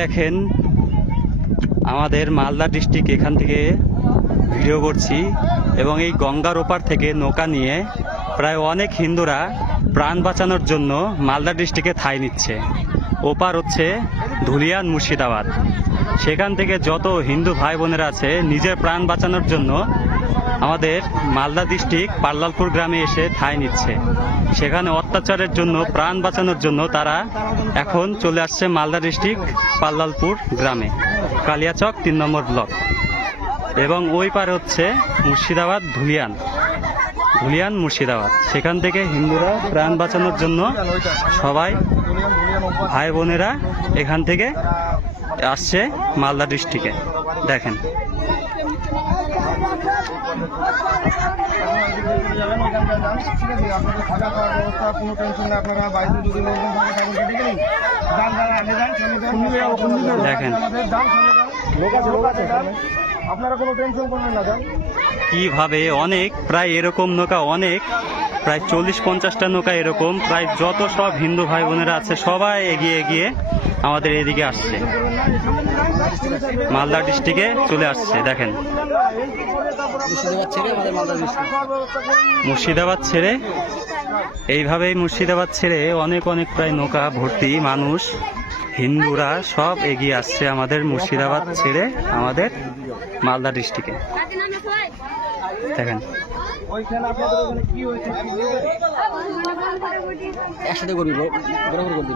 দেখেন আমাদের মালদা ডিস্ট্রিক্ট এখান থেকে ভিডিও করছি এবং এই গঙ্গার ওপার থেকে নৌকা নিয়ে প্রায় অনেক হিন্দুরা প্রাণ বাঁচানোর জন্য মালদা ডিস্ট্রিক্টে থাই নিচ্ছে ওপার হচ্ছে ধুলিয়ান মুর্শিদাবাদ সেখান থেকে যত হিন্দু ভাই বোনেরা আছে নিজের প্রাণ বাঁচানোর জন্য আমাদের মালদা ডিস্ট্রিক্ট পাল্লালপুর গ্রামে এসে ঠাঁই নিচ্ছে সেখানে অত্যাচারের জন্য প্রাণ বাঁচানোর জন্য তারা এখন চলে আসছে মালদা ডিস্ট্রিক্ট পাল্লালপুর গ্রামে কালিয়াচক তিন নম্বর ব্লক এবং ওই পারে হচ্ছে মুর্শিদাবাদ ধুলিয়ান ধুলিয়ান মুর্শিদাবাদ সেখান থেকে হিন্দুরা প্রাণ বাঁচানোর জন্য সবাই ভাই বোনেরা এখান থেকে আসছে মালদা ডিস্ট্রিক্টে দেখেন দেখেন কিভাবে অনেক প্রায় এরকম নৌকা অনেক প্রায় চল্লিশ পঞ্চাশটা নৌকা এরকম প্রায় যত সব হিন্দু ভাই বোনেরা আছে সবাই এগিয়ে এগিয়ে আমাদের এদিকে আসছে মালদা ডিস্ট্রিক্টে চলে আসছে দেখেন মুর্শিদাবাদ ছেড়ে এইভাবেই মুর্শিদাবাদ ছেড়ে অনেক অনেক প্রায় নৌকা ভর্তি মানুষ হিন্দুরা সব এগিয়ে আসছে আমাদের মুর্শিদাবাদ ছেড়ে আমাদের মালদা ডিস্ট্রিক্টে দেখেন একসাথে করবি বরাবর করবি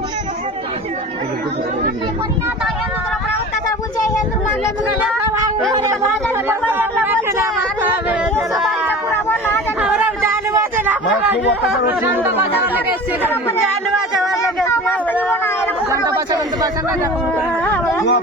জানবা যাক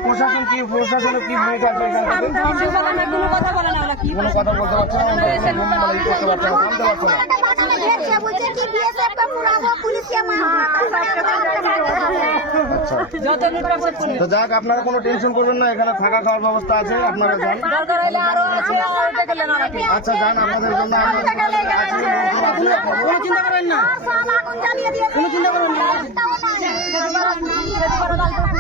আপনারা কোনো টেনশন করবেন না এখানে থাকা খাওয়ার ব্যবস্থা আছে আপনারা যান আচ্ছা যান আপনাদের জন্য চিন্তা করেন না কোনো চিন্তা করেন না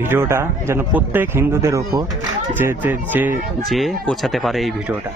ভিডিওটা যেন প্রত্যেক হিন্দুদের ওপর যে যে যে পৌঁছাতে পারে এই ভিডিওটা